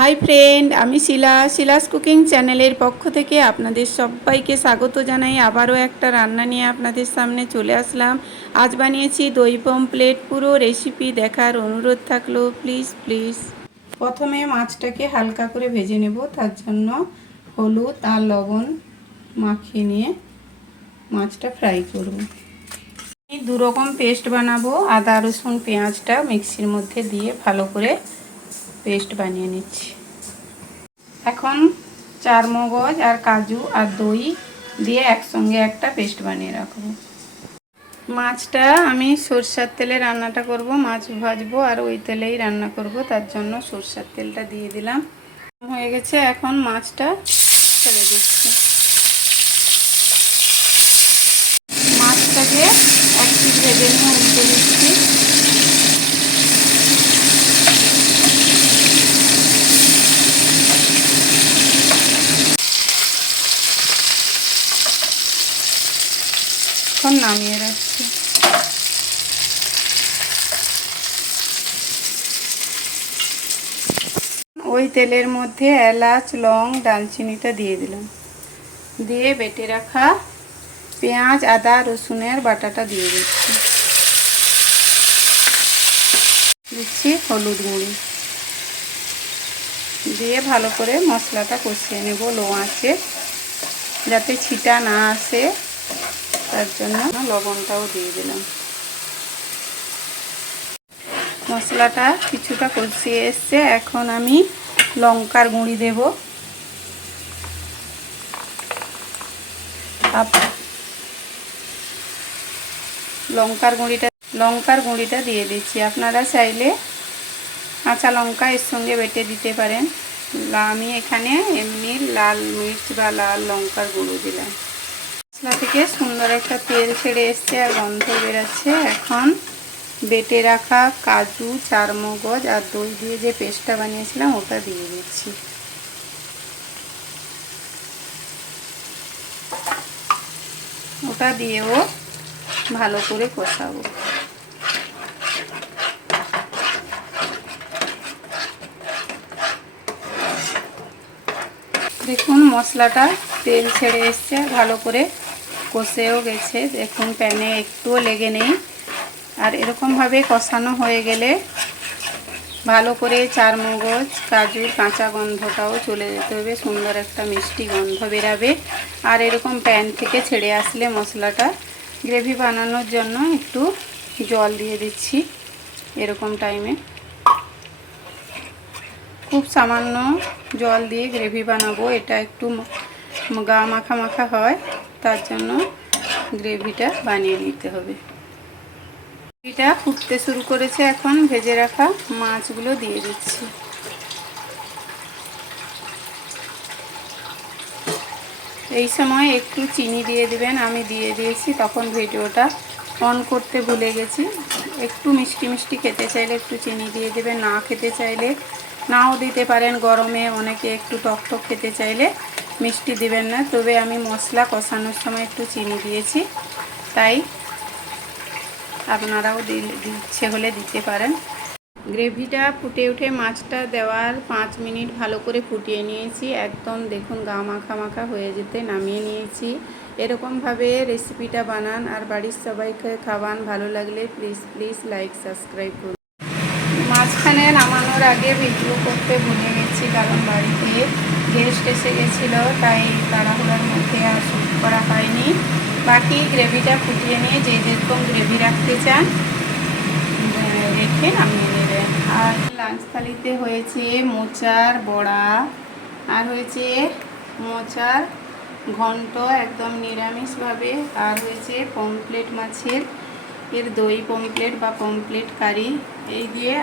Hi friend আমি শিলা। Shila's cooking চ্যানেলের পক্ষ থেকে আপনাদের সবাইকে স্বাগত জানাই। আবারও একটা রান্না নিয়ে আপনাদের সামনে চলে আসলাম। আজ বানিয়েছি দই পমপ্লেট পুরো রেসিপি দেখার অনুরোধ থাকল। প্লিজ প্লিজ প্রথমে মাছটাকে হালকা করে ভেজে নেব। তার জন্য হলুদ আর লবণ মাখিয়ে নিয়ে মাছটা ফ্রাই করব। আমি দু রকম পেস্ট বানাবো। আদা, রসুন, পেঁয়াজটা মিক্সির মধ্যে দিয়ে ভালো করে পেস্ট বানিয়ে নিচ্ছি। এখন চার মগজ আর কাজু আর দই দিয়ে একসঙ্গে একটা পেস্ট বানিয়ে রাখব। মাছটা আমি সরষার তেলে রান্নাটা করব, মাছ ভাজবো আর ওই তেলেই রান্না করব, তার জন্য সরষার তেলটা দিয়ে দিলাম। হয়ে গেছে, এখন মাছটা ছেড়ে দিচ্ছি। মাছটাকে এক পিস ভেজে নিয়ে উল্টে দিচ্ছি। এখন নামিয়ে রাখছি। ওই তেলের মধ্যে এলাচ, লং, ডালচিনিটা দিয়ে দিলাম। দিয়ে বেটে রাখা পেঁয়াজ, আদা, রসুনের বাটাটা দিয়ে দিচ্ছি। দিচ্ছি হলুদ গুঁড়ি। দিয়ে ভালো করে মশলাটা কষিয়ে নেব, লো আঁচে। যাতে ছিটা না আসে। তার জন্য লবণটাও দিয়ে দিলাম। মশলাটা কিছুটা কষিয়ে এসছে। এখন আমি লঙ্কার গুঁড়ি দেব। লঙ্কার গুঁড়িটা লঙ্কার গুঁড়িটা দিয়ে দিচ্ছি। আপনারা চাইলে কাঁচা লঙ্কা এর সঙ্গে বেটে দিতে পারেন। আমি এখানে এমনি লাল মির্চ বা লাল লঙ্কার গুঁড়ো দিলাম। মশলা থেকে সুন্দর একটা তেল ছেড়ে এসছে আর গন্ধ বেরাচ্ছে। এখন বেটে রাখা কাজু, চারমগজ আর দই দিয়ে যে পেস্টটা বানিয়েছিলাম, ওটা দিয়ে দিচ্ছি। ওটা দিয়েও ভালো করে কষাবো। দেখুন, মশলাটা তেল ছেড়ে এসছে, ভালো করে কষেও গেছে। দেখুন, প্যানে একটুও লেগে নেই। আর এরকমভাবে কষানো হয়ে গেলে ভালো করে চার মগজ কাজুর কাঁচা গন্ধটাও চলে যেতে হবে। সুন্দর একটা মিষ্টি গন্ধ বেরাবে। আর এরকম প্যান থেকে ছেড়ে আসলে মশলাটা গ্রেভি বানানোর জন্য একটু জল দিয়ে দিচ্ছি এরকম টাইমে। খুব সামান্য জল দিয়ে গ্রেভি বানাবো। এটা একটু গা মাখা মাখা হয়, তার জন্য গ্রেভিটা বানিয়ে নিতে হবে। গ্রেভিটা ফুটতে শুরু করেছে এখন, ভেজে রাখা মাছগুলো দিয়ে দিচ্ছি। এই সময় একটু চিনি দিয়ে দিবেন, আমি দিয়ে দিয়েছি, তখন ভিডিওটা অন করতে ভুলে গেছি। একটু মিষ্টি মিষ্টি খেতে চাইলে একটু চিনি দিয়ে দেবেন, না খেতে চাইলে নাও দিতে পারেন। গরমে অনেকে একটু টক টক খেতে চাইলে মিষ্টি দেবেন না, তবে আমি মশলা কষানোর সময় একটু চিনি দিয়েছি, তাই আপনারাও দিচ্ছে হলে দিতে পারেন। গ্রেভিটা ফুটে উঠে মাছটা দেওয়ার পাঁচ মিনিট ভালো করে ফুটিয়ে নিয়েছি, একদম দেখুন গা মাখা মাখা হয়ে যেতে নামিয়ে নিয়েছি। এরকমভাবে রেসিপিটা বানান আর বাড়ির সবাইকে খাওয়ান, ভালো লাগলে প্লিজ প্লিজ লাইক সাবস্ক্রাইব করুন। মাঝখানে নামানোর আগে ভিডিও করতে ভুলে গেছি, কারণ বাড়িতে গেস্ট এসে গেছিল, তাই তাড়াহুড়ার মধ্যে আর শ্যুট করা হয়নি। বাকি গ্রেভিটা ফুটিয়ে নিয়ে যে যেরকম গ্রেভি রাখতে চান রেখে নামিয়ে নেবেন। আর লাঞ্চ থালিতে হয়েছে মোচার বড়া, আর হয়েছে মোচার ঘন্ট একদম নিরামিষভাবে, আর হয়েছে পমপ্লেট মাছের, এর দই পমপ্লেট বা পমপ্লেট কারি, এই দিয়ে